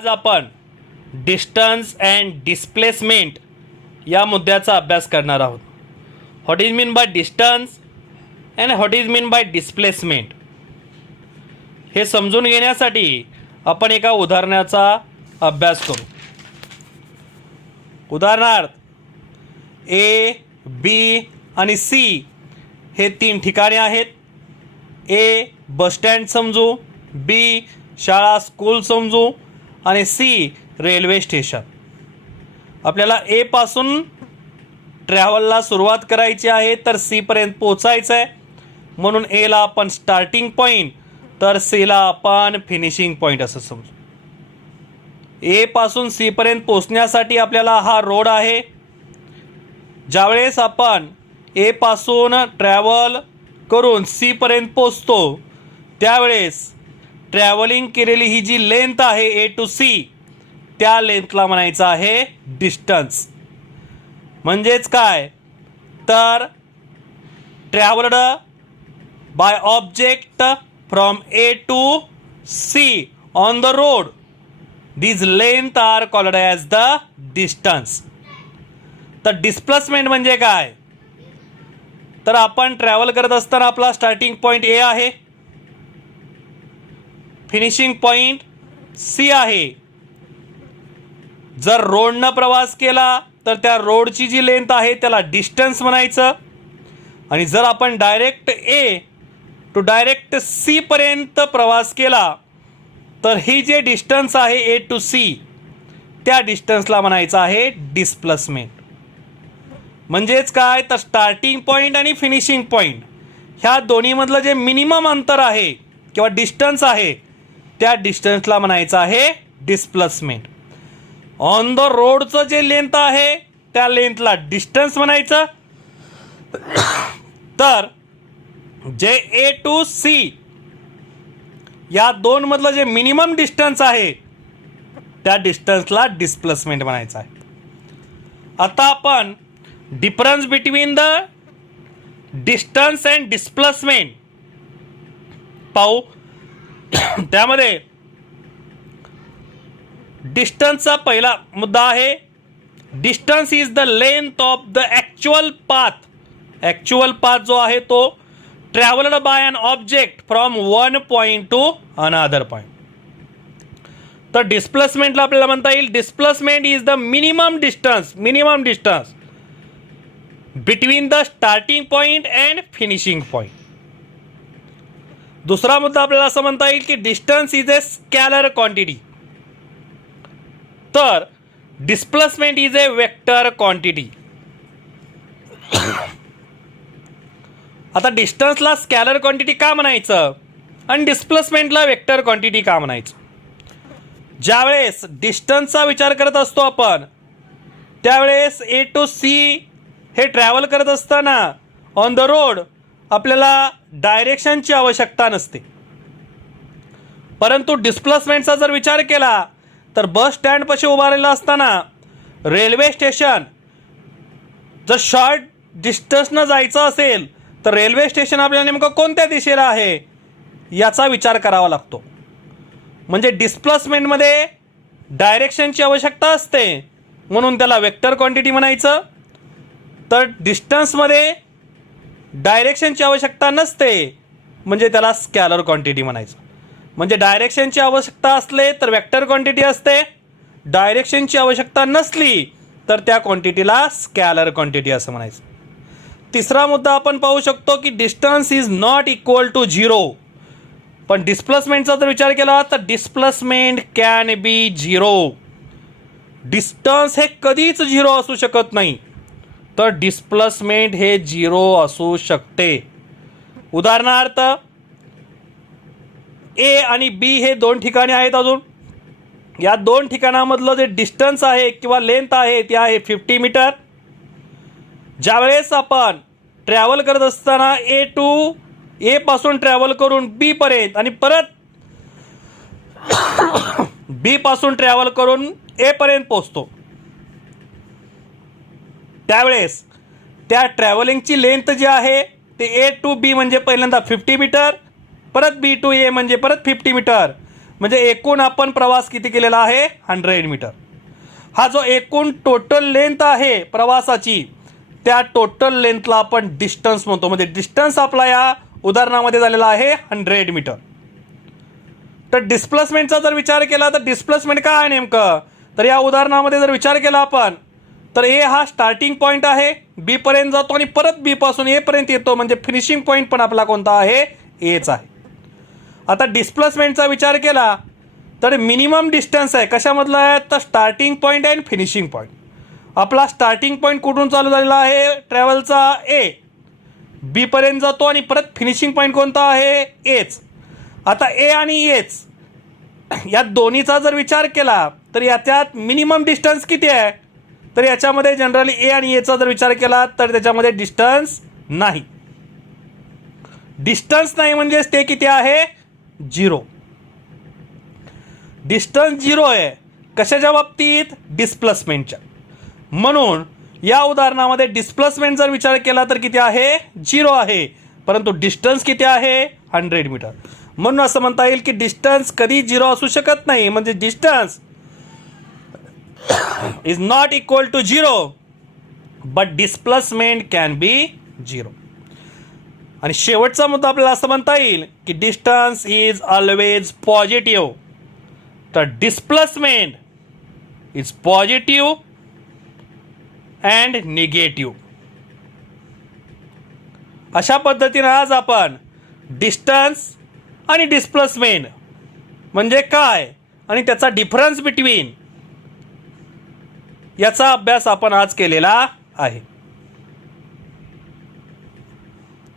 आज आपण distance and displacement या मुद्द्याचा अभ्यास करणार आहोत. What is mean by distance and what is mean by displacement हे समजून घेण्यासाठी आपण एका उदाहरणाचा अभ्यास करू. उदाहरणार्थ ए, बी आणि सी हे 3 ठिकाणे आहेत. ए बस स्टँड समजू, बी शाळा स्कूल समजू आणि सी रेल्वे स्टेशन. आपल्याला ए पासून ट्रॅव्हलला सुरुवात करायची आहे तर सी पर्यंत पोहोचायचं आहे, म्हणून एला आपण स्टार्टिंग पॉईंट तर सीला आपण फिनिशिंग पॉईंट असं समजू. ए पासून सी पर्यंत पोहोचण्यासाठी आपल्याला हा रोड आहे. ज्यावेळेस आपण ए पासून ट्रॅव्हल करून सी पर्यंत पोहोचतो त्यावेळेस ट्रॅव्हलिंग केलेली ही जी लेंथ आहे ए टू सी त्या लेंथला म्हणायचं आहे डिस्टन्स. म्हणजेच काय तर travelled by object from A to C on the road, these length are called as the distance. तर डिस्प्लेसमेंट म्हणजे काय तर आपण ट्रॅव्हल करत असताना आपला स्टार्टिंग पॉईंट ए आहे, फिनिशिंग पॉईंट सी आहे. जर रोडनं प्रवास केला तर त्या रोडची जी लेंथ आहे त्याला डिस्टन्स म्हणायचं. आणि जर आपण direct A to direct C पर्यंत प्रवास केला तर ही जे डिस्टन्स आहे ए टू सी त्या डिस्टन्सला म्हणायचं आहे डिस्प्लेसमेंट. म्हणजेच काय तर स्टार्टिंग पॉईंट आणि फिनिशिंग पॉईंट ह्या दोन्हीमधलं जे मिनिमम अंतर आहे किंवा डिस्टन्स आहे त्या डिस्टन्सला म्हणायचं आहे डिस्प्लेसमेंट. ऑन द रोडचं जे लेंथ आहे त्या लेंथला डिस्टन्स म्हणायचं. तर जे ए टू सी या दोन मधलं जे मिनिमम डिस्टन्स आहे त्या डिस्टन्सला डिस्प्लेसमेंट म्हणायचं आहे. आता आपण difference between the distance and displacement पाहू. त्यामध्ये डिस्टन्सचा पहिला मुद्दा आहे distance is the length of the actual path. Actual path जो आहे तो travelled by an object from one point to another point. तर डिस्प्लेसमेंटला आपल्याला म्हणता येईल displacement is the minimum distance between the starting point and finishing point. दुसरा मुद्दा आपल्याला असं म्हणता येईल की distance is a scalar quantity. तर displacement is a vector quantity. आता डिस्टन्सला स्कॅलर क्वांटिटी का म्हणायचं आणि डिस्प्लेसमेंटला वेक्टर क्वांटिटी का म्हणायचं. ज्यावेळेस डिस्टन्सचा विचार करत असतो आपण त्यावेळेस ए टू सी हे ट्रॅव्हल करत असताना ऑन द रोड आपल्याला डायरेक्शनची आवश्यकता नसते. परंतु डिस्प्लेसमेंटचा जर विचार केला तर बस स्टँडपाशी उभारलेला असताना रेल्वे स्टेशन जर शॉर्ट डिस्टन्सनं जायचं असेल तर रेल्वे स्टेशन आपल्याला नेमकं कोणत्या दिशेला आहे याचा विचार करावा लागतो. म्हणजे डिस्प्लेसमेंटमध्ये डायरेक्शनची आवश्यकता असते म्हणून त्याला वेक्टर क्वांटिटी म्हणायचं. तर डिस्टन्समध्ये डायरेक्शनची आवश्यकता नसते म्हणजे त्याला स्कॅलर क्वांटिटी म्हणायचं. म्हणजे डायरेक्शनची आवश्यकता असले तर वेक्टर क्वांटिटी असते, डायरेक्शनची आवश्यकता नसली तर त्या क्वांटिटीला स्कॅलर क्वांटिटी असं म्हणायचं. तिसरा मुद्दा आपण पाहू शकतो की distance is not equal to zero. पण डिस्प्लेसमेंटचा जर विचार केला तर displacement can be zero. Distance हे कधीच झिरो असू शकत नाही तर डिस्प्लेसमेंट हे झिरो असू शकते. उदाहरणार्थ ए आणि बी हे 2 ठिकाणे आहेत. अजून या 2 ठिकाणामधलं जे डिस्टन्स आहे किंवा लेंथ आहे ती आहे 50 मीटर. ज्यावेळेस आपण ट्रॅव्हल करत असताना ए पासून ट्रॅव्हल करून बी पर्यंत आणि परत बी पासून ट्रॅव्हल करून ए पर्यंत पोहोचतो त्यावेळेस त्या ट्रॅव्हलिंगची लेंथ जी आहे ते ए टू बी म्हणजे पहिल्यांदा 50 मीटर, परत बी टू ए म्हणजे परत 50 मीटर, म्हणजे एकूण आपण प्रवास किती केलेला आहे 100 मीटर. हा जो एकूण टोटल लेंथ आहे प्रवासाची त्या टोटल लेंथला आपण डिस्टन्स म्हणतो. म्हणजे डिस्टन्स आपला या उदाहरणामध्ये झालेला आहे 100 मीटर. तर डिस्प्लेसमेंटचा जर विचार केला तर डिस्प्लेसमेंट काय आहे नेमकं, तर या उदाहरणामध्ये जर विचार केला आपण तर ए हा स्टार्टिंग पॉईंट आहे, बी पर्यंत जातो आणि परत बी पासून ए पर्यंत येतो. म्हणजे फिनिशिंग पॉईंट पण आपला कोणता आहे एच आहे. आता डिस्प्लेसमेंटचा विचार केला तर मिनिमम डिस्टन्स आहे कशामधला आहे तर स्टार्टिंग पॉईंट आहे आणि फिनिशिंग पॉईंट. आपला स्टार्टिंग पॉईंट कुठून चालू झालेला आहे ट्रॅव्हलचा ए, बी पर्यंत जातो आणि परत फिनिशिंग पॉईंट कोणता आहे एच. आता ए आणि एच या दोन्हीचा जर विचार केला तर याच्यात मिनिमम डिस्टन्स किती आहे, तर याच्यामध्ये जनरली ए आणि एचा जर विचार केला तर त्याच्यामध्ये डिस्टन्स नाही. डिस्टन्स नाही म्हणजेच ते किती आहे 0. डिस्टन्स 0 आहे कशाच्या बाबतीत डिस्प्लेसमेंटच्या. म्हणून या उदाहरणामध्ये डिस्प्लेसमेंट जर विचार केला तर किती आहे 0 आहे, परंतु डिस्टन्स किती आहे 100 मीटर. म्हणून असं म्हणता येईल की डिस्टन्स कधी 0 असू शकत नाही. म्हणजे distance is not equal to 0 but displacement can be 0. आणि शेवटचा मुद्दा आपल्याला असं म्हणता येईल की डिस्टन्स इज ऑलवेज पॉझिटिव्ह. तर displacement is positive and negative. अशा पद्धतीने आज आपण डिस्टन्स आणि डिस्प्लेसमेंट म्हणजे काय आणि त्याचा डिफरन्स बिटवीन याचा अभ्यास आपण आज केलेला आहे.